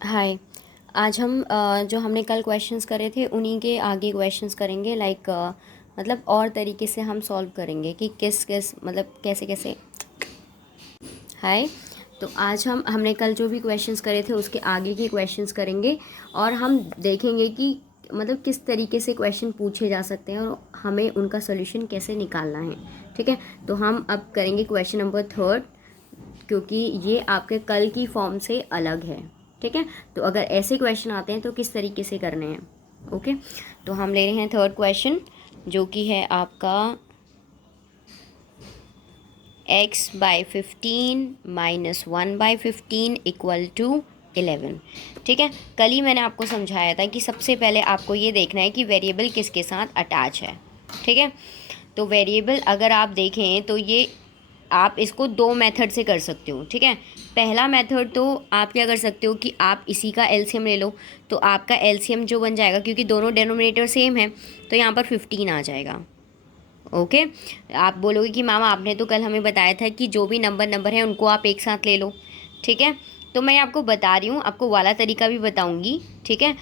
हाय। आज हम जो हमने कल क्वेश्चंस करे थे उन्हीं के आगे क्वेश्चंस करेंगे, लाइक मतलब और तरीके से हम सॉल्व करेंगे कि किस किस मतलब कैसे कैसे। हाय। तो आज हमने कल जो भी क्वेश्चंस करे थे उसके आगे के क्वेश्चंस करेंगे और हम देखेंगे कि मतलब किस तरीके से क्वेश्चन पूछे जा सकते हैं और हमें उनका सोल्यूशन कैसे निकालना है। ठीक है, तो हम अब करेंगे क्वेश्चन नंबर थर्ड, क्योंकि ये आपके कल की फॉर्म से अलग है। ठीक है, तो अगर ऐसे क्वेश्चन आते हैं तो किस तरीके से करने हैं। ओके, तो हम ले रहे हैं थर्ड क्वेश्चन, जो कि है आपका x/15 - 1/15 = 11। ठीक है, कल ही मैंने आपको समझाया था कि सबसे पहले आपको ये देखना है कि वेरिएबल किसके साथ अटैच है। ठीक है, तो वेरिएबल अगर आप देखें तो ये आप इसको दो मेथड से कर सकते हो। ठीक है, पहला मेथड तो आप क्या कर सकते हो कि आप इसी का एलसीएम ले लो, तो आपका एलसीएम जो बन जाएगा, क्योंकि दोनों डेनोमिनेटर सेम है, तो यहाँ पर 15 आ जाएगा। ओके, आप बोलोगे कि मामा आपने तो कल हमें बताया था कि जो भी नंबर है उनको आप एक साथ ले लो। ठीक है, तो मैं आपको बता रही हूँ, आपको वाला तरीका भी बताऊँगी। ठीक है,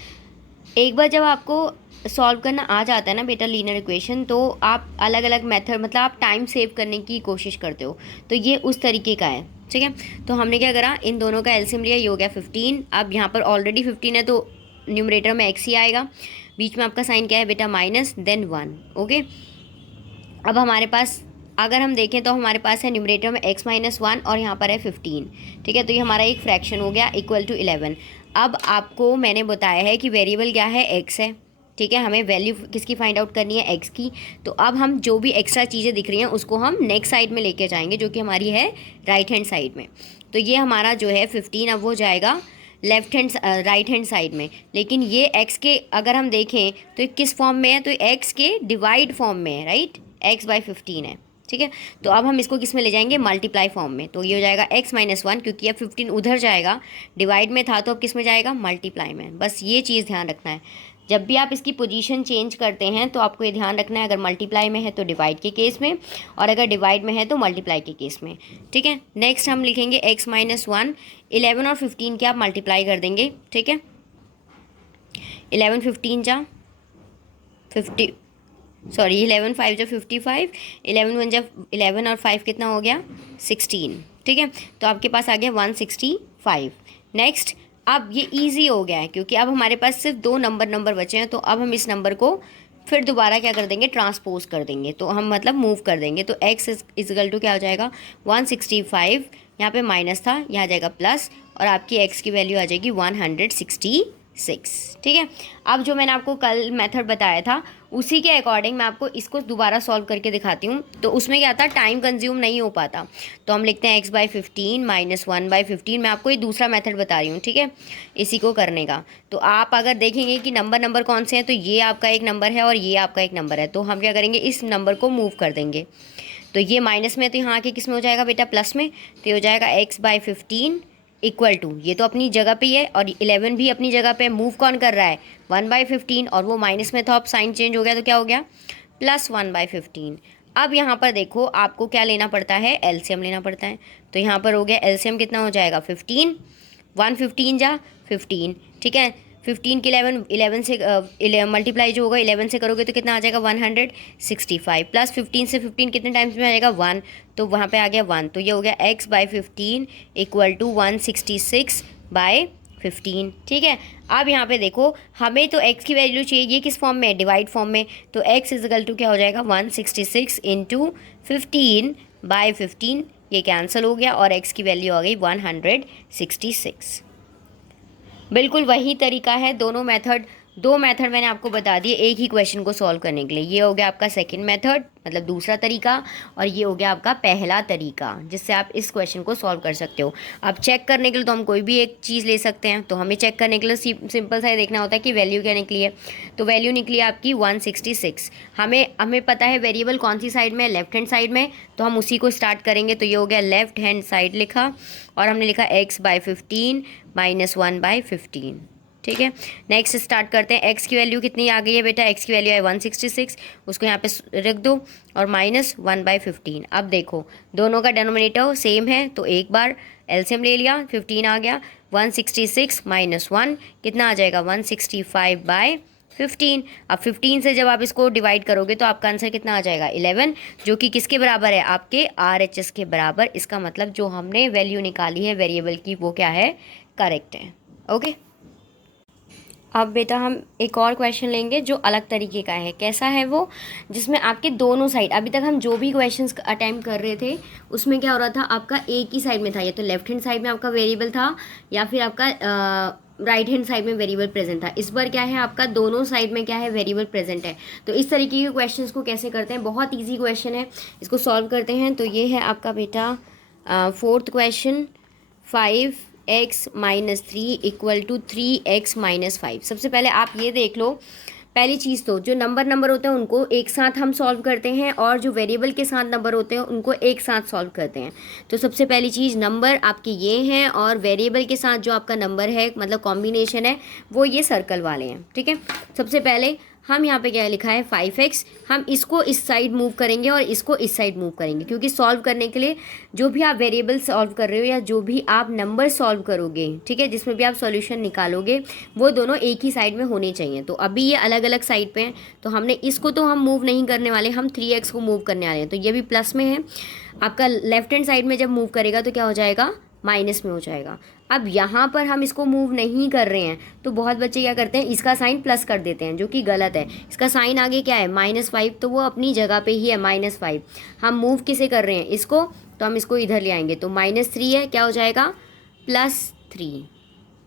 एक बार जब आपको सॉल्व करना आ जाता है ना बेटा लीनियर इक्वेशन, तो आप अलग अलग मेथड मतलब आप टाइम सेव करने की कोशिश करते हो, तो ये उस तरीके का है। ठीक है, तो हमने क्या करा, इन दोनों का एलसीएम लिया, ये हो गया 15। अब यहाँ पर ऑलरेडी 15 है तो न्यूमरेटर में एक्स ही आएगा, बीच में आपका साइन क्या है बेटा, माइनस देन 1। ओके, अब हमारे पास अगर हम देखें तो हमारे पास है न्यूमरेटर में x-1 और यहाँ पर है 15। ठीक है, तो ये हमारा एक फ्रैक्शन हो गया इक्वल टू 11। अब आपको मैंने बताया है कि वेरिएबल क्या है, x है। ठीक है, हमें वैल्यू किसकी फाइंड आउट करनी है, x की। तो अब हम जो भी एक्स्ट्रा चीज़ें दिख रही हैं उसको हम नेक्स्ट साइड में लेके जाएंगे, जो कि हमारी है राइट हैंड साइड में। तो ये हमारा जो है 15 अब वो जाएगा left hand right hand side में। लेकिन ये x के अगर हम देखें तो ये किस फॉर्म में है, तो x के डिवाइड फॉर्म में है, राइट, x/15 है। ठीक है, तो अब हम इसको किस में ले जाएंगे, मल्टीप्लाई फॉर्म में। तो ये हो जाएगा x-1, क्योंकि अब 15 उधर जाएगा, डिवाइड में था तो अब किस में जाएगा, मल्टीप्लाई में। बस ये चीज़ ध्यान रखना है, जब भी आप इसकी पोजीशन चेंज करते हैं तो आपको ये ध्यान रखना है, अगर मल्टीप्लाई में है तो डिवाइड के केस में, और अगर डिवाइड में है तो मल्टीप्लाई के केस में। ठीक है, नेक्स्ट हम लिखेंगे x-1। 11 और 15 के आप मल्टीप्लाई कर देंगे। ठीक है, 11 15 जा 50, सॉरी 11 5 जा 55, 11 1 जा 11 और 5 कितना हो गया, 16। ठीक है, तो आपके पास आ गया 165। नेक्स्ट, अब ये इजी हो गया है क्योंकि अब हमारे पास सिर्फ दो नंबर बचे हैं, तो अब हम इस नंबर को फिर दोबारा क्या कर देंगे, ट्रांसपोज कर देंगे, तो हम मतलब मूव कर देंगे। तो x इजकल टू क्या हो जाएगा, 165। यहाँ पे माइनस था, यहाँ आ जाएगा प्लस, और आपकी x की वैल्यू आ जाएगी 166। ठीक है, अब जो मैंने आपको कल मेथड बताया था उसी के अकॉर्डिंग मैं आपको इसको दोबारा सॉल्व करके दिखाती हूँ। तो उसमें क्या था, टाइम कंज्यूम नहीं हो पाता, तो हम लिखते हैं x/15 - 1/15। मैं आपको ये दूसरा मेथड बता रही हूँ। ठीक है, इसी को करने का। तो आप अगर देखेंगे कि नंबर कौन से हैं, तो ये आपका एक नंबर है और ये आपका एक नंबर है, तो हम क्या करेंगे, इस नंबर को मूव कर देंगे। तो ये माइनस में, तो यहाँ आके किस में हो जाएगा बेटा, प्लस में। तो ये हो जाएगा x/15 इक्वल टू, ये तो अपनी जगह पे ही है और 11 भी अपनी जगह पे। मूव कौन कर रहा है, 1/15, और वो माइनस में था, अब साइन चेंज हो गया तो क्या हो गया, प्लस 1/15। अब यहाँ पर देखो आपको क्या लेना पड़ता है, एलसीएम लेना पड़ता है। तो यहाँ पर हो गया एलसीएम कितना हो जाएगा, 15। 115 जा 15। ठीक है, 15 के 11 से मल्टीप्लाई जो होगा 11 से करोगे तो कितना आ जाएगा, 165, प्लस 15 से 15 कितने टाइम्स में आ जाएगा, 1, तो वहाँ पे आ गया 1। तो ये हो गया x/15 इक्वल टू 166/15। ठीक है, अब यहाँ पे देखो हमें तो x की वैल्यू चाहिए, ये किस फॉर्म में है, डिवाइड फॉर्म में। तो x इजकल टू क्या हो जाएगा, 166 इंटू 15/15, ये कैंसिल हो गया और x की वैल्यू आ गई 166। बिल्कुल वही तरीका है, दो मेथड मैंने आपको बता दिए एक ही क्वेश्चन को सॉल्व करने के लिए। ये हो गया आपका सेकंड मेथड, मतलब दूसरा तरीका, और ये हो गया आपका पहला तरीका जिससे आप इस क्वेश्चन को सॉल्व कर सकते हो। अब चेक करने के लिए तो हम कोई भी एक चीज़ ले सकते हैं, तो हमें चेक करने के लिए सिंपल सा ही देखना होता है कि वैल्यू क्या निकली है। तो वैल्यू निकली आपकी 166। हमें हमें पता है वेरिएबल कौन सी साइड में, लेफ्ट हैंड साइड में, तो हम उसी को स्टार्ट करेंगे। तो ये हो गया लेफ्ट हैंड साइड लिखा, और हमने लिखा x/15 - 1/15। ठीक है, नेक्स्ट स्टार्ट करते हैं। एक्स की वैल्यू कितनी आ गई है बेटा, एक्स की वैल्यू है 166, उसको यहाँ पे रख दो और माइनस 1/15। अब देखो दोनों का डेनोमिनेटर सेम है तो एक बार एलसीएम ले लिया, 15 आ गया। 166 माइनस 1 कितना आ जाएगा, 165/15। अब 15 से जब आप इसको डिवाइड करोगे तो आपका आंसर कितना आ जाएगा, 11, जो कि किसके बराबर है, आपके RHS के बराबर। इसका मतलब जो हमने वैल्यू निकाली है वेरिएबल की वो क्या है, करेक्ट है। ओके, अब बेटा हम एक और क्वेश्चन लेंगे जो अलग तरीके का है। कैसा है वो, जिसमें आपके दोनों साइड, अभी तक हम जो भी क्वेश्चंस अटेम्प्ट कर रहे थे उसमें क्या हो रहा था, आपका एक ही साइड में था, या तो लेफ्ट हैंड साइड में आपका वेरिएबल था या फिर आपका राइट हैंड साइड में वेरिएबल प्रेजेंट था। इस बार क्या है, आपका दोनों साइड में क्या है, वेरिएबल प्रेजेंट है। तो इस तरीके के क्वेश्चंस को कैसे करते हैं, बहुत ईजी क्वेश्चन है, इसको सॉल्व करते हैं। तो ये है आपका बेटा fourth question, 5x-3 equal to 3x-5। सबसे पहले आप ये देख लो, पहली चीज़ तो जो नंबर होते हैं उनको एक साथ हम सॉल्व करते हैं और जो वेरिएबल के साथ नंबर होते हैं उनको एक साथ सॉल्व करते हैं। तो सबसे पहली चीज़, नंबर आपके ये हैं और वेरिएबल के साथ जो आपका नंबर है मतलब कॉम्बिनेशन है वो ये सर्कल वाले हैं। ठीक है, सबसे पहले हम यहाँ पे क्या लिखा है 5x, हम इसको इस साइड मूव करेंगे और इसको इस साइड मूव करेंगे, क्योंकि सॉल्व करने के लिए जो भी आप वेरिएबल सॉल्व कर रहे हो या जो भी आप नंबर सॉल्व करोगे, ठीक है, जिसमें भी आप सॉल्यूशन निकालोगे वो दोनों एक ही साइड में होने चाहिए। तो अभी ये अलग अलग साइड पे हैं तो हमने इसको तो हम मूव नहीं करने वाले, हम 3x को मूव करने वाले हैं। तो ये भी प्लस में है, आपका लेफ्ट हैंड साइड में जब मूव करेगा तो क्या हो जाएगा, माइनस में हो जाएगा। अब यहाँ पर हम इसको मूव नहीं कर रहे हैं तो बहुत बच्चे क्या करते हैं, इसका साइन प्लस कर देते हैं, जो कि गलत है। इसका साइन आगे क्या है, -5, तो वो अपनी जगह पे ही है -5। हम मूव किसे कर रहे हैं, इसको, तो हम इसको इधर ले आएंगे तो -3 है, क्या हो जाएगा, +3।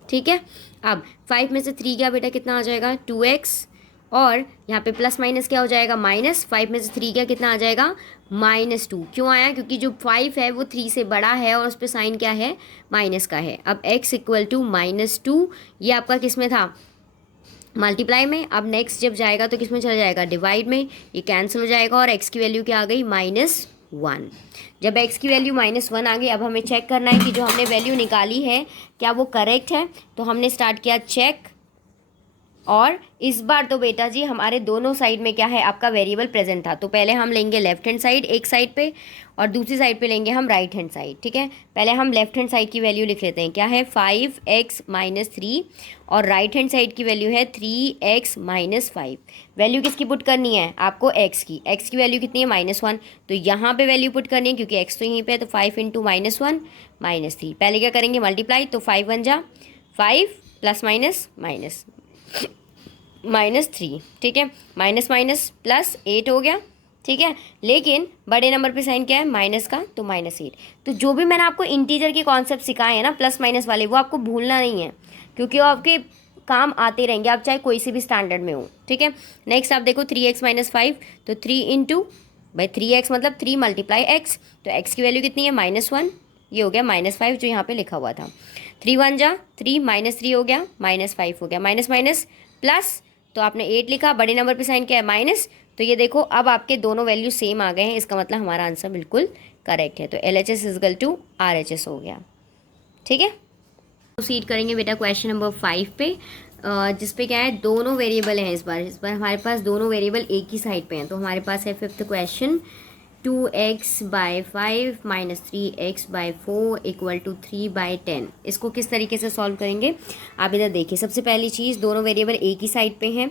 ठीक है, अब 5 में से 3 क्या बेटा, कितना आ जाएगा, 2x, और यहाँ पे प्लस माइनस क्या हो जाएगा, माइनस। 5 में से 3 क्या, कितना आ जाएगा, -2। क्यों आया, क्योंकि जो 5 है वो 3 से बड़ा है और उस पर साइन क्या है, माइनस का है। अब x इक्वल टू -2, ये आपका किस में था, मल्टीप्लाई में। अब नेक्स्ट जब जाएगा तो किस में चला जाएगा, डिवाइड में, ये कैंसिल हो जाएगा और x की वैल्यू क्या आ गई, -1। जब x की वैल्यू -1 आ गई, अब हमें चेक करना है कि जो हमने वैल्यू निकाली है क्या वो करेक्ट है। तो हमने स्टार्ट किया चेक, और इस बार तो बेटा जी हमारे दोनों साइड में क्या है, आपका वेरिएबल प्रेजेंट था। तो पहले हम लेंगे लेफ्ट हैंड साइड एक साइड पे और दूसरी साइड पे लेंगे हम राइट हैंड साइड। ठीक है, पहले हम लेफ्ट हैंड साइड की वैल्यू लिख लेते हैं, क्या है 5x-3, और राइट हैंड साइड की वैल्यू है 3x-5। वैल्यू किसकी पुट करनी है, आपको x की वैल्यू कितनी है, -1। तो यहाँ पे वैल्यू पुट करनी है क्योंकि x तो यहीं पे है, तो 5 × -1 -3। पहले क्या करेंगे, मल्टीप्लाई, तो 5 × 1 = 5 प्लस -3। ठीक है, माइनस माइनस प्लस 8 हो गया। ठीक है, लेकिन बड़े नंबर पे साइन क्या है, माइनस का, तो -8। तो जो भी मैंने आपको इंटीजर के कॉन्सेप्ट सिखाए हैं ना प्लस माइनस वाले, वो आपको भूलना नहीं है, क्योंकि वो आपके काम आते रहेंगे, आप चाहे कोई से भी स्टैंडर्ड में हो। ठीक है, नेक्स्ट आप देखो 3x-5, तो 3 × 3x मतलब 3 × x, तो x की वैल्यू कितनी है, -1, ये हो गया -5 जो यहाँ पे लिखा हुआ था। 3 × 1 = 3, -3 हो गया, -5 हो गया, माइनस माइनस प्लस, तो आपने 8 लिखा, बड़े नंबर पे साइन क्या है, माइनस। तो ये देखो अब आपके दोनों वैल्यू सेम आ गए हैं, इसका मतलब हमारा आंसर बिल्कुल करेक्ट है। तो LHS = RHS हो गया। ठीक है, प्रोसीड करेंगे बेटा क्वेश्चन नंबर 5 पे, जिस पे क्या है, दोनों वेरिएबल हैं। इस बार हमारे पास दोनों वेरिएबल एक ही साइड पे हैं। तो हमारे पास है 5th क्वेश्चन, 2x/5 - 3x/4 = 3/10। इसको किस तरीके से सॉल्व करेंगे, आप इधर देखिए। सबसे पहली चीज़, दोनों वेरिएबल एक ही साइड पे हैं,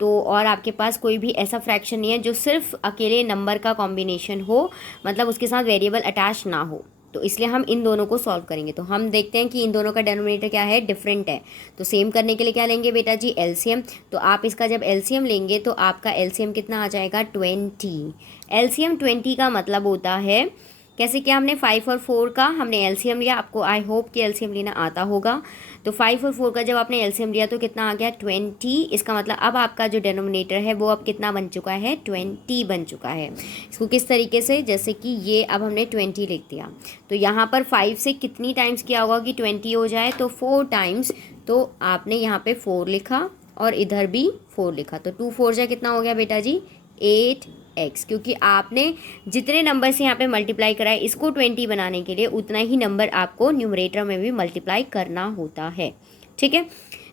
तो और आपके पास कोई भी ऐसा फ्रैक्शन नहीं है जो सिर्फ अकेले नंबर का कॉम्बिनेशन हो, मतलब उसके साथ वेरिएबल अटैच ना हो, तो इसलिए हम इन दोनों को सॉल्व करेंगे। तो हम देखते हैं कि इन दोनों का डेनोमिनेटर क्या है, डिफरेंट है। तो सेम करने के लिए क्या लेंगे बेटा जी, एलसीएम। तो आप इसका जब एलसीएम लेंगे तो आपका एलसीएम कितना आ जाएगा, 20। एलसीएम 20 का मतलब होता है, कैसे किया हमने, 5 और 4 का हमने एलसीएम लिया। आपको आई होप कि एलसीएम लेना आता होगा। तो 5 और 4 का जब आपने एलसीएम लिया तो कितना आ गया, 20। इसका मतलब अब आपका जो डेनोमिनेटर है वो अब कितना बन चुका है, 20 बन चुका है। इसको किस तरीके से, जैसे कि ये अब हमने 20 लिख दिया, तो यहाँ पर 5 से कितनी टाइम्स किया होगा कि 20 हो जाए, तो 4 टाइम्स। तो आपने यहाँ पे 4 लिखा और इधर भी 4 लिखा, तो 2 4 जा कितना हो गया बेटा जी, 8x। क्योंकि आपने जितने नंबर से यहाँ पे मल्टीप्लाई करा है इसको 20 बनाने के लिए, उतना ही नंबर आपको न्यूमरेटर में भी मल्टीप्लाई करना होता है। ठीक है,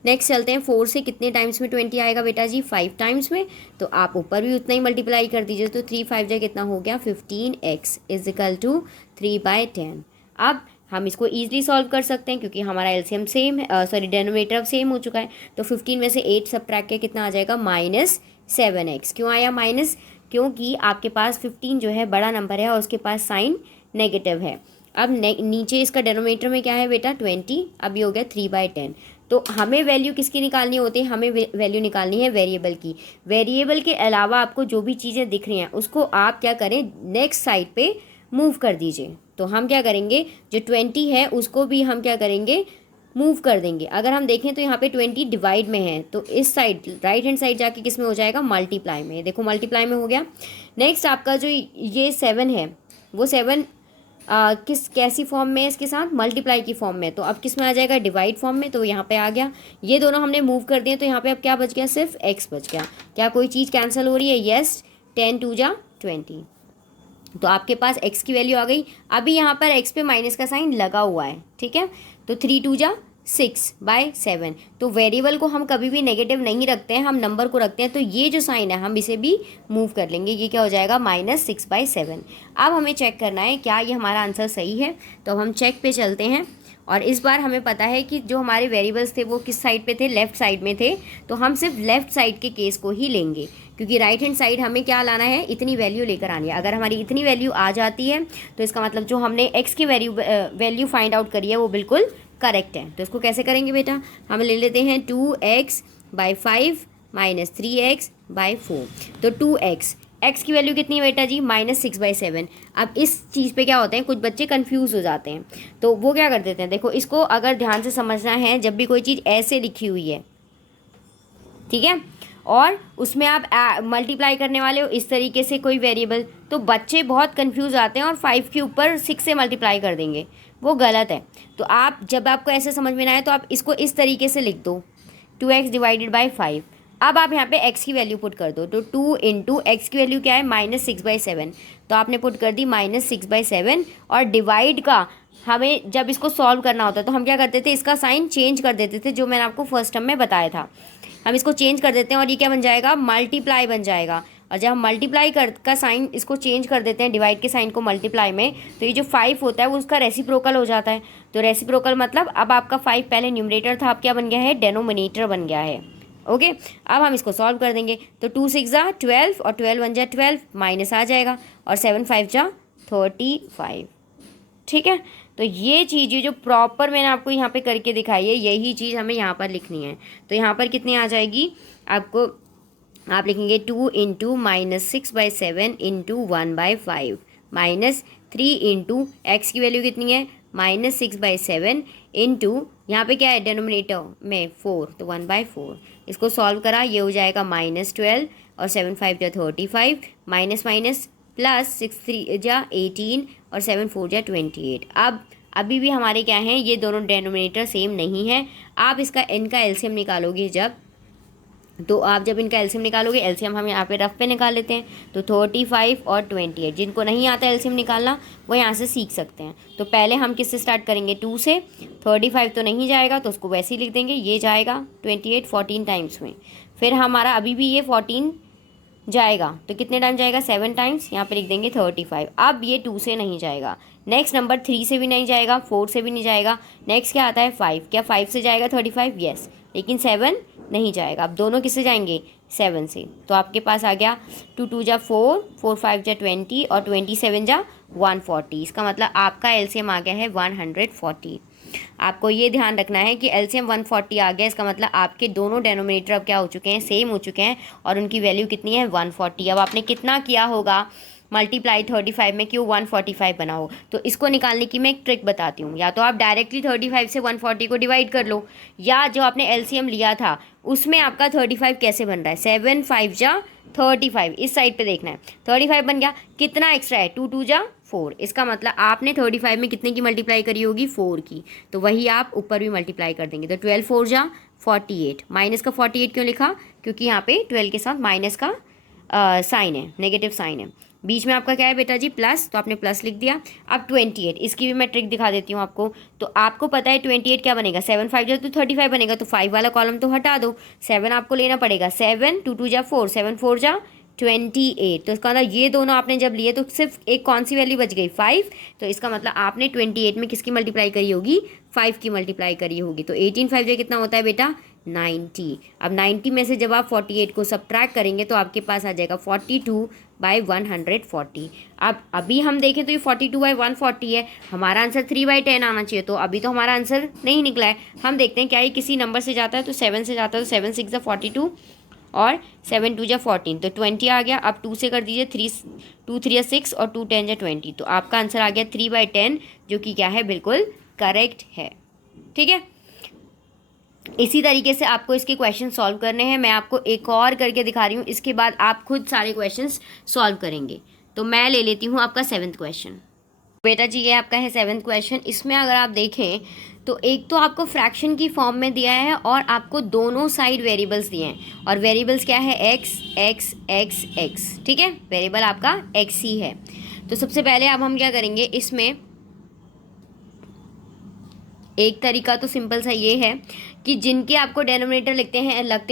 नेक्स्ट चलते हैं 4 से कितने टाइम्स में 20 आएगा बेटा जी, 5 टाइम्स में। तो आप ऊपर भी उतना ही मल्टीप्लाई कर दीजिए, तो 3 5 जा कितना हो गया 15x इज इक्वल टू 3/10। अब हम इसको ईजिली सॉल्व कर सकते हैं क्योंकि हमारा एलसीएम सेम है, सॉरी डेनोमिनेटर अब सेम हो चुका है। तो 15 में से 8 सबट्रैक्ट किया कितना आ जाएगा -7x। क्यों आया माइनस, क्योंकि आपके पास 15 जो है बड़ा नंबर है और उसके पास साइन नेगेटिव है। अब नीचे इसका डेनोमिनेटर में क्या है बेटा 20, अब ये हो गया 3/10। तो हमें वैल्यू किसकी निकालनी होती है, हमें वैल्यू निकालनी है वेरिएबल की। वेरिएबल के अलावा आपको जो भी चीज़ें दिख रही हैं उसको आप क्या करें, नेक्स्ट साइड पे मूव कर दीजिए। तो हम क्या करेंगे, जो 20 है उसको भी हम क्या करेंगे, मूव कर देंगे। अगर हम देखें तो यहाँ पे 20 डिवाइड में है, तो इस साइड राइट हैंड साइड जाके किस में हो जाएगा, मल्टीप्लाई में। देखो मल्टीप्लाई में हो गया। नेक्स्ट आपका जो ये 7 है वो 7 कैसी फॉर्म में है, इसके साथ मल्टीप्लाई की फॉर्म में। तो अब किस में आ जाएगा, डिवाइड फॉर्म में। तो यहाँ पे आ गया, ये दोनों हमने मूव कर दिए, तो यहाँ पे अब क्या बच गया, सिर्फ x बच गया। क्या कोई चीज़ कैंसिल हो रही है, यस, 10 2 जा 20। तो आपके पास x की वैल्यू आ गई। अभी यहाँ पर x पे माइनस का साइन लगा हुआ है, ठीक है। तो 3 2 जा 6/7। तो वेरिएबल को हम कभी भी नेगेटिव नहीं रखते हैं, हम नंबर को रखते हैं। तो ये जो साइन है हम इसे भी मूव कर लेंगे, ये क्या हो जाएगा -6/7। अब हमें चेक करना है क्या ये हमारा आंसर सही है। तो हम चेक पे चलते हैं और इस बार हमें पता है कि जो हमारे वेरिएबल्स थे वो किस साइड पे थे, लेफ्ट साइड में थे। तो हम सिर्फ लेफ्ट साइड के केस को ही लेंगे क्योंकि राइट हैंड साइड हमें क्या लाना है, इतनी वैल्यू लेकर आनी है। अगर हमारी इतनी वैल्यू आ जाती है तो इसका मतलब जो हमने x की वैल्यू फाइंड आउट करी है वो बिल्कुल करेक्ट है। तो इसको कैसे करेंगे बेटा, हम ले लेते हैं 2x/5 - 3x/4। तो 2x, x की वैल्यू कितनी है बेटा जी, -6/7। अब इस चीज़ पे क्या होता है, कुछ बच्चे कंफ्यूज हो जाते हैं, तो वो क्या कर देते हैं, देखो इसको अगर ध्यान से समझना है, जब भी कोई चीज़ ऐसे लिखी हुई है, ठीक है, और उसमें आप मल्टीप्लाई करने वाले हो इस तरीके से कोई वेरिएबल, तो बच्चे बहुत कंफ्यूज आते हैं और 5 के ऊपर 6 से मल्टीप्लाई कर देंगे, वो गलत है। तो आप जब आपको ऐसे समझ में ना आए तो आप इसको इस तरीके से लिख दो, 2x / 5। अब आप यहाँ पे x की वैल्यू पुट कर दो, तो 2 × x की वैल्यू क्या है, -6/7। तो आपने पुट कर दी -6/7। और डिवाइड का हमें जब इसको सॉल्व करना होता है तो हम क्या करते थे, इसका साइन चेंज कर देते थे, जो मैंने आपको फर्स्ट टर्म में बताया था। हम इसको चेंज कर देते हैं और ये क्या बन जाएगा, मल्टीप्लाई बन जाएगा। और जब हम मल्टीप्लाई का साइन इसको चेंज कर देते हैं, डिवाइड के साइन को मल्टीप्लाई में, तो ये जो 5 होता है वो उसका रेसिप्रोकल हो जाता है। तो रेसिप्रोकल मतलब अब आपका 5 पहले न्यूमरेटर था, अब क्या बन गया है, डेनोमिनेटर बन गया है। ओके, अब हम इसको सॉल्व कर देंगे। तो 2 6 जा 12 और 12 1 जा 12, माइनस आ जाएगा, और 7 5 जा 35। ठीक है, तो ये चीज़ जो प्रॉपर मैंने आपको यहाँ पे करके दिखाई है, यही चीज़ हमें यहाँ पर लिखनी है। तो यहाँ पर कितनी आ जाएगी आपको, आप लिखेंगे 2 × -6/7 × 1/5 -3 × x की वैल्यू कितनी है, -6/7 इंटू यहाँ पे क्या है डेनोमिनेटर में 4, तो 1/4। इसको सॉल्व करा, ये हो जाएगा -12 और 7 5 जा 35, माइनस माइनस प्लस 6 3 जा 18 और 7 4 जा 28। अब अभी भी हमारे क्या हैं, ये दोनों डेनोमिनेटर सेम नहीं है। आप इसका इनका एलसीएम निकालोगे जब, तो आप जब इनका एलसीएम निकालोगे, एलसीएम हम यहाँ पे रफ पे निकाल लेते हैं, तो 35 और 28। जिनको नहीं आता एलसीएम निकालना वो यहाँ से सीख सकते हैं। तो पहले हम किससे स्टार्ट करेंगे, 2 से। 35 तो नहीं जाएगा तो उसको वैसे ही लिख देंगे, ये जाएगा 28 14 टाइम्स में। फिर हमारा अभी भी ये 14 जाएगा, तो कितने टाइम जाएगा, 7 टाइम्स, यहाँ पे लिख देंगे 35। अब ये 2 से नहीं जाएगा। नेक्स्ट नंबर 3 से भी नहीं जाएगा, 4 से भी नहीं जाएगा। नेक्स्ट क्या आता है 5, क्या 5 से जाएगा 35, यस, लेकिन 7 नहीं जाएगा। अब दोनों किससे जाएंगे, 7 से। तो आपके पास आ गया 2 2 जा 4, 4 5 जा 20 और 27 जा 140। इसका मतलब आपका एलसीएम आ गया है 140। आपको ये ध्यान रखना है कि एलसीएम 140 आ गया, इसका मतलब आपके दोनों डेनोमिनेटर अब क्या हो चुके हैं, सेम हो चुके हैं, और उनकी वैल्यू कितनी है, 140। अब आपने कितना किया होगा मल्टीप्लाई 35 में, क्यों 145 बना हो। तो इसको निकालने की मैं एक ट्रिक बताती हूँ, या तो आप डायरेक्टली 35 से 140 को डिवाइड कर लो, या जो आपने एलसीएम लिया था उसमें आपका 35 कैसे बन रहा है, 7 5 जा 35, इस साइड पे देखना है। 35 बन गया, कितना एक्स्ट्रा है, 2 2 जा 4। इसका मतलब आपने 35 में कितने की मल्टीप्लाई करी होगी, 4 की, तो वही आप ऊपर भी मल्टीप्लाई कर देंगे। तो 12 4 जा 48, माइनस का 48 क्यों लिखा, क्योंकि यहाँ पे 12 के साथ माइनस का साइन है, नेगेटिव साइन है। बीच में आपका क्या है बेटा जी, प्लस, तो आपने प्लस लिख दिया। अब 28, इसकी भी मैं ट्रिक दिखा देती हूँ आपको। तो आपको पता है 28 क्या बनेगा, 7 5 जा तो 35 बनेगा, तो 5 वाला कॉलम तो हटा दो, 7 आपको लेना पड़ेगा, 7 2 2 जा 4, 7 4 जा 28। तो इसका मतलब ये दोनों आपने जब लिए तो सिर्फ एक कौन सी वैल्यू बच गई, 5। तो इसका मतलब आपने 28 में किसकी मल्टीप्लाई करी होगी, 5 की मल्टीप्लाई करी होगी। तो 18 5 कितना होता है बेटा, 90। अब 90 में से जब आप 48 को सब्ट्रैक्ट करेंगे तो आपके पास आ जाएगा 42/140। अब अभी हम देखें तो ये 42/140 है, हमारा आंसर 3/10 आना चाहिए। तो अभी तो हमारा आंसर नहीं निकला है। हम देखते हैं क्या ये किसी नंबर से जाता है, तो 7 से जाता है, तो 7 6 42 और 7 2 14, तो 20 आ गया। अब 2 से कर दीजिए, 2 3 6 और 2 10 20। तो आपका आंसर आ गया 3/10, जो कि क्या है, बिल्कुल करेक्ट है। ठीक है, इसी तरीके से आपको इसके क्वेश्चन सॉल्व करने हैं। मैं आपको एक और करके दिखा रही हूँ, इसके बाद आप खुद सारे क्वेश्चंस सॉल्व करेंगे। तो मैं ले लेती हूँ आपका 7th क्वेश्चन। बेटा जी ये आपका है 7th क्वेश्चन। इसमें अगर आप देखें तो एक तो आपको फ्रैक्शन की फॉर्म में दिया है और आपको दोनों साइड वेरिएबल्स दिए हैं, और वेरिएबल्स क्या है, एक्स एक्स एक्स एक्स। ठीक है, वेरिएबल आपका एक्स ही है। तो सबसे पहले अब हम क्या करेंगे, इसमें एक तरीका तो सिंपल सा ये है कि जिनके आपको डेनोमिनेटर लगते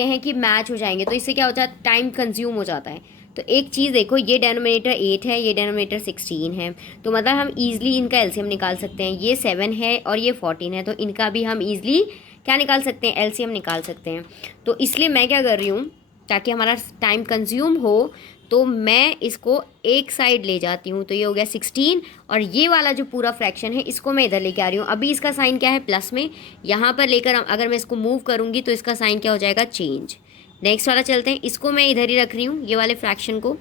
हैं कि मैच हो जाएंगे, तो इससे क्या हो जाता है, टाइम कंज्यूम हो जाता है। तो एक चीज़ देखो, ये डेनोमिनेटर 8 है, ये डेनोमिनेटर 16 है, तो मतलब हम ईजिली इनका एलसीएम निकाल सकते हैं। ये 7 है और ये 14 है, तो इनका भी हम ईजिली क्या निकाल सकते हैं, एलसीएम निकाल सकते हैं। तो इसलिए मैं क्या कर रही हूँ, ताकि हमारा टाइम कंज्यूम हो, तो मैं इसको एक साइड ले जाती हूँ। तो ये हो गया 16, और ये वाला जो पूरा फ्रैक्शन है इसको मैं इधर लेके आ रही हूँ। अभी इसका साइन क्या है, प्लस में, यहाँ पर लेकर अगर मैं इसको मूव करूँगी तो इसका साइन क्या हो जाएगा, चेंज। नेक्स्ट वाला चलते हैं, इसको मैं इधर ही रख रही हूँ, ये वाले फ्रैक्शन को।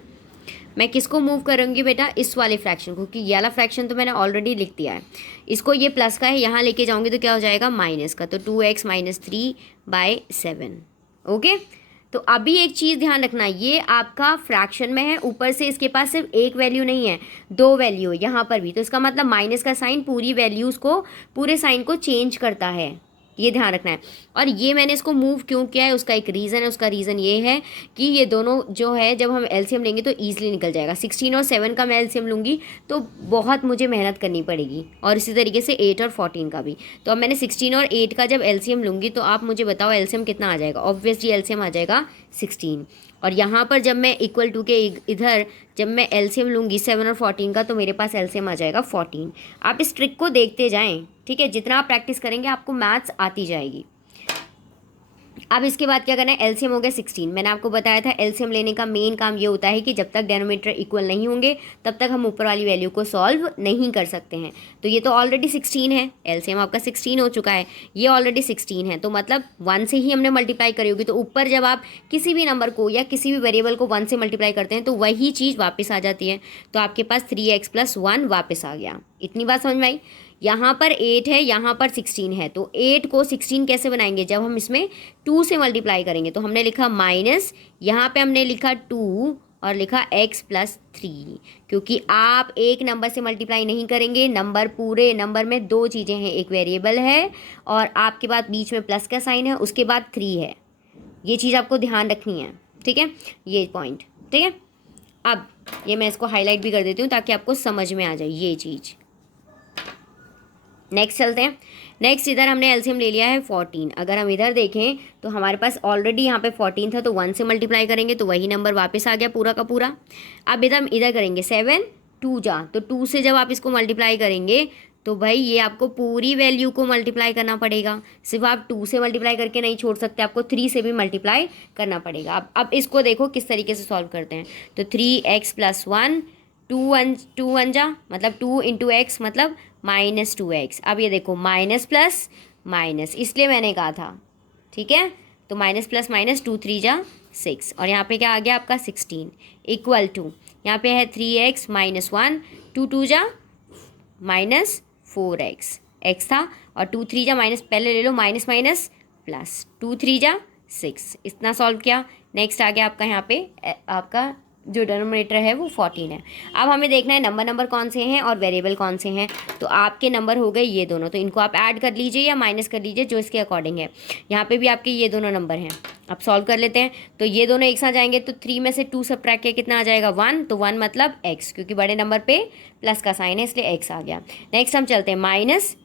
मैं किसको मूव करूँगी बेटा, इस वाले फ्रैक्शन को, क्योंकि ये वाला फ्रैक्शन तो मैंने ऑलरेडी लिख दिया है। इसको ये प्लस का है, यहाँ लेके जाऊँगी तो क्या हो जाएगा, माइनस का। तो 2x - 3/7। ओके, तो अभी एक चीज़ ध्यान रखना, ये आपका फ्रैक्शन में है, ऊपर से इसके पास सिर्फ एक वैल्यू नहीं है, दो वैल्यू है यहाँ पर भी। तो इसका मतलब माइनस का साइन पूरी वैल्यूज़ को, पूरे साइन को चेंज करता है, ये ध्यान रखना है। और ये मैंने इसको मूव क्यों किया है, उसका एक रीज़न है। उसका रीज़न ये है कि ये दोनों जो है, जब हम एलसीएम लेंगे तो ईजिली निकल जाएगा। 16 और 7 का मैं एलसीएम लूँगी तो बहुत मुझे मेहनत करनी पड़ेगी, और इसी तरीके से 8 और 14 का भी। तो अब मैंने 16 और 8 का जब एलसीएम लूँगी तो आप मुझे बताओ एलसीएम कितना आ जाएगा। ऑब्वियसली एलसीएम आ जाएगा 16। और यहाँ पर जब मैं इक्वल टू के इधर जब मैं एलसीएम लूँगी 7 और 14 का, तो मेरे पास एलसीएम आ जाएगा 14। आप इस ट्रिक को देखते जाएं, ठीक है, जितना आप प्रैक्टिस करेंगे आपको मैथ्स आती जाएगी। अब इसके बाद क्या करना है, एलसीएम हो गया 16। मैंने आपको बताया था एलसीएम लेने का मेन काम ये होता है कि जब तक डेनोमिनेटर इक्वल नहीं होंगे तब तक हम ऊपर वाली वैल्यू को सॉल्व नहीं कर सकते हैं। तो ये तो ऑलरेडी 16 है, एलसीएम आपका 16 हो चुका है, ये ऑलरेडी 16 है, तो मतलब 1 से ही हमने मल्टीप्लाई करी होगी। तो ऊपर जब आप किसी भी नंबर को या किसी भी वेरिएबल को 1 से मल्टीप्लाई करते हैं तो वही चीज़ वापस आ जाती है। तो आपके पास 3x + 1 वापस आ गया। इतनी बात समझ में आई। यहाँ पर 8 है, यहाँ पर 16 है, तो 8 को 16 कैसे बनाएंगे, जब हम इसमें 2 से मल्टीप्लाई करेंगे। तो हमने लिखा माइनस, यहाँ पे हमने लिखा 2 और लिखा x + 3, क्योंकि आप एक नंबर से मल्टीप्लाई नहीं करेंगे। नंबर, पूरे नंबर में दो चीज़ें हैं, एक वेरिएबल है और आपके बाद बीच में प्लस का साइन है, उसके बाद 3 है। ये चीज़ आपको ध्यान रखनी है, ठीक है, ये पॉइंट, ठीक है। अब ये मैं इसको हाईलाइट भी कर देती हूँ ताकि आपको समझ में आ जाए ये चीज़। नेक्स्ट चलते हैं। नेक्स्ट इधर हमने एलसीएम ले लिया है 14। अगर हम इधर देखें तो हमारे पास ऑलरेडी यहाँ पे 14 था, तो 1 से मल्टीप्लाई करेंगे तो वही नंबर वापस आ गया पूरा का पूरा। अब इधर करेंगे 7 2 जा, तो 2 से जब आप इसको मल्टीप्लाई करेंगे तो भाई ये आपको पूरी वैल्यू को मल्टीप्लाई करना पड़ेगा। सिर्फ आप 2 से मल्टीप्लाई करके नहीं छोड़ सकते, आपको 3 से भी मल्टीप्लाई करना पड़ेगा। अब इसको देखो किस तरीके से सॉल्व करते हैं। तो 3x + 1, 2 1 जा मतलब 2 × x मतलब -2x। अब ये देखो माइनस प्लस माइनस, इसलिए मैंने कहा था, ठीक है। तो माइनस प्लस माइनस 2 3 जा 6, और यहाँ पे क्या आ गया आपका 16 इक्वल टू, यहाँ पे है 3x - 1, 2 2 जा -4x, x था, और 2 3 जा माइनस, पहले ले लो माइनस माइनस प्लस, 2 3 जा 6, इतना सॉल्व किया। नेक्स्ट आ गया आपका यहाँ पे आपका जो डिनोमिनेटर है वो 14 है। अब हमें देखना है नंबर कौन से हैं और वेरिएबल कौन से हैं। तो आपके नंबर हो गए ये दोनों, तो इनको आप ऐड कर लीजिए या माइनस कर लीजिए जो इसके अकॉर्डिंग है। यहाँ पे भी आपके ये दोनों नंबर हैं। अब सॉल्व कर लेते हैं। तो ये दोनों एक साथ जाएंगे तो 3 में से 2 सब्ट्रैक्ट किया कितना आ जाएगा 1, तो 1 मतलब x, क्योंकि बड़े नंबर पे प्लस का साइन है इसलिए x आ गया। नेक्स्ट हम चलते हैं माइनस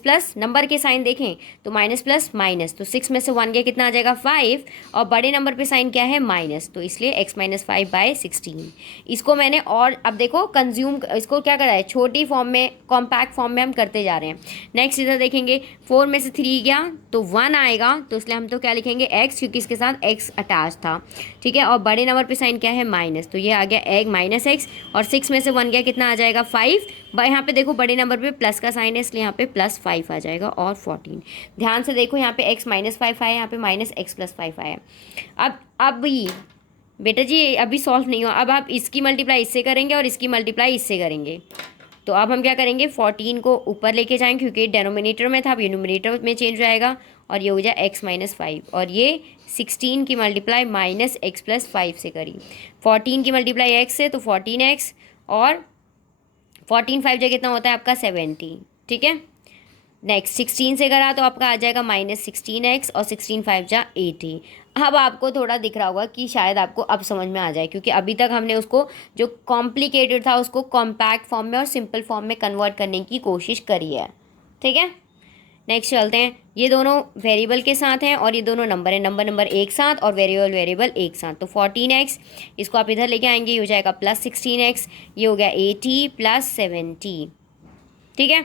प्लस नंबर के साइन देखें तो माइनस प्लस माइनस, तो 6 में से 1 गया कितना आ जाएगा 5, और बड़े नंबर पे साइन क्या है माइनस, तो इसलिए x माइनस 5/16। इसको मैंने, और अब देखो कंज्यूम, इसको क्या करा है छोटी फॉर्म में, कॉम्पैक्ट फॉर्म में हम करते जा रहे हैं। नेक्स्ट इधर देखेंगे 4 में से 3 गया तो 1 आएगा, तो इसलिए हम तो क्या लिखेंगे x, क्योंकि इसके साथ x अटैच था, ठीक है। और बड़े नंबर पे साइन क्या है माइनस, तो ये आ गया egg माइनस x, और 6 में से 1 गया कितना आ जाएगा 5। यहाँ पे देखो बड़े नंबर पे प्लस का साइन है इसलिए यहाँ पे प्लस 5 आ जाएगा, और 14। ध्यान से देखो यहाँ पे x माइनस 5 आया, यहाँ पे माइनस x प्लस 5 आया। अब ये बेटा जी अभी सॉल्व नहीं हुआ। अब आप इसकी मल्टीप्लाई इससे करेंगे और इसकी मल्टीप्लाई इससे करेंगे। तो अब हम क्या करेंगे 14 को ऊपर लेके जाएंगे क्योंकि डेनोमिनेटर में था, अब ये न्यूमरेटर में चेंज हो जाएगा और ये हो जाए x माइनस 5, और ये 16 की मल्टीप्लाई माइनस x प्लस 5 से करी। 14 की मल्टीप्लाई x से तो 14x, और 14 5 जगह कितना होता है आपका 70, ठीक है। नेक्स्ट 16 से करा तो आपका आ जाएगा माइनस 16x, और 16 5 जा 80। अब आपको थोड़ा दिख रहा होगा कि शायद आपको अब समझ में आ जाए, क्योंकि अभी तक हमने उसको जो कॉम्प्लिकेटेड था उसको कॉम्पैक्ट फॉर्म में और सिंपल फॉर्म में कन्वर्ट करने की कोशिश करी है, ठीक है। नेक्स्ट चलते हैं। ये दोनों वेरिएबल के साथ हैं और ये दोनों नंबर है, नंबर एक साथ और वेरिएबल एक साथ। तो 14x इसको आप इधर लेके आएंगे, ये हो जाएगा प्लस 16x, ये हो गया 80 प्लस 70, ठीक है।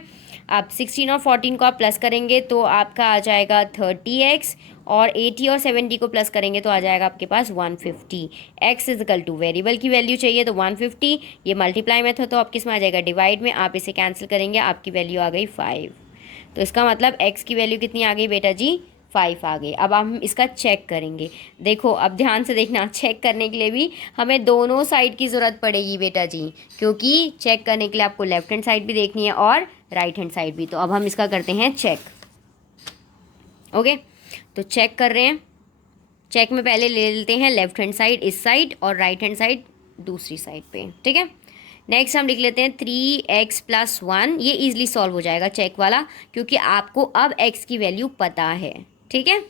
अब 16 और 14 को आप प्लस करेंगे तो आपका आ जाएगा 30x, और 80 और 70 को प्लस करेंगे तो आ जाएगा आपके पास 150। x is equal two variable की वैल्यू चाहिए तो 150, ये मल्टीप्लाई में था तो आप किस में आ जाएगा डिवाइड में, आप इसे कैंसिल करेंगे आपकी वैल्यू आ गई 5। तो इसका मतलब x की वैल्यू कितनी आ गई बेटा जी 5 आ गई। अब हम इसका चेक करेंगे। देखो अब ध्यान से देखना, चेक करने के लिए भी हमें दोनों साइड की ज़रूरत पड़ेगी बेटा जी, क्योंकि चेक करने के लिए आपको लेफ्ट हैंड साइड भी देखनी है और राइट हैंड साइड भी। तो अब हम इसका करते हैं चेक। ओके, तो चेक कर रहे हैं। चेक में पहले ले लेते हैं लेफ्ट हैंड साइड इस साइड और राइट हैंड साइड दूसरी साइड पे, ठीक है। नेक्स्ट हम लिख लेते हैं 3x प्लस 1, ये ईजिली सॉल्व हो जाएगा चेक वाला, क्योंकि आपको अब x की वैल्यू पता है, ठीक है।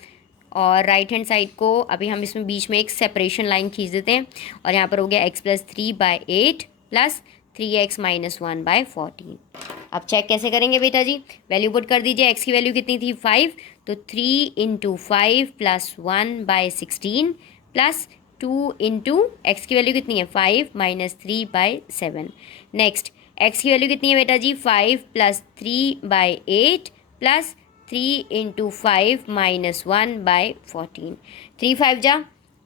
और राइट हैंड साइड को अभी हम इसमें बीच में एक सेपरेशन लाइन खींच देते हैं, और यहाँ पर हो गया x plus 3/8 plus 3x minus 1/14। अब चेक कैसे करेंगे बेटा जी, वैल्यू पुट कर दीजिए। x की वैल्यू कितनी थी 5, तो 3 into 5 plus 1/16 plus 2 into x की वैल्यू कितनी है 5 माइनस 3/7। नेक्स्ट x की वैल्यू कितनी है बेटा जी 5 प्लस 3/8 प्लस 3 इंटू 5 माइनस 1/14। 3 5 जा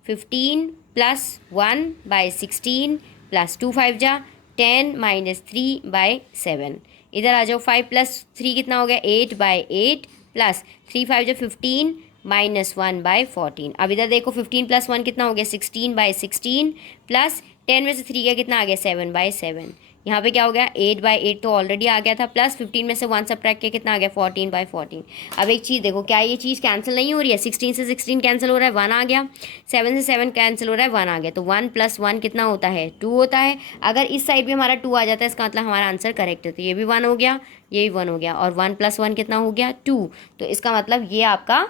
15 प्लस 1/16 प्लस 2 5 जा 10 माइनस 3/7। इधर आ जाओ 5 प्लस 3 कितना हो गया 8/8 प्लस 3 5 जा 15 माइनस 1/14। अब इधर देखो 15 प्लस 1 कितना हो गया 16/16 प्लस 10 में से 3 का कितना आ गया 7/7। यहाँ पे क्या हो गया 8/8 तो ऑलरेडी आ गया था, प्लस 15 में से 1 सब्ट्रैक्ट के कितना आ गया 14/14। अब एक चीज़ देखो, क्या ये चीज़ कैंसिल नहीं हो रही है, 16 से 16 कैंसिल हो रहा है 1 आ गया, 7 से 7 कैंसिल हो रहा है 1 आ गया, तो 1 प्लस 1 कितना होता है 2 होता है। अगर इस साइड भी हमारा 2 आ जाता है इसका मतलब हमारा आंसर करेक्ट है, तो ये भी 1 हो गया, ये भी 1 हो गया, और 1 प्लस 1 कितना हो गया 2। तो इसका मतलब ये आपका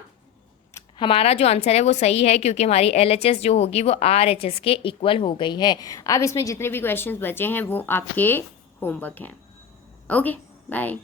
हमारा जो आंसर है वो सही है, क्योंकि हमारी LHS जो होगी वो RHS के इक्वल हो गई है। अब इसमें जितने भी क्वेश्चंस बचे हैं वो आपके होमवर्क हैं। Okay bye.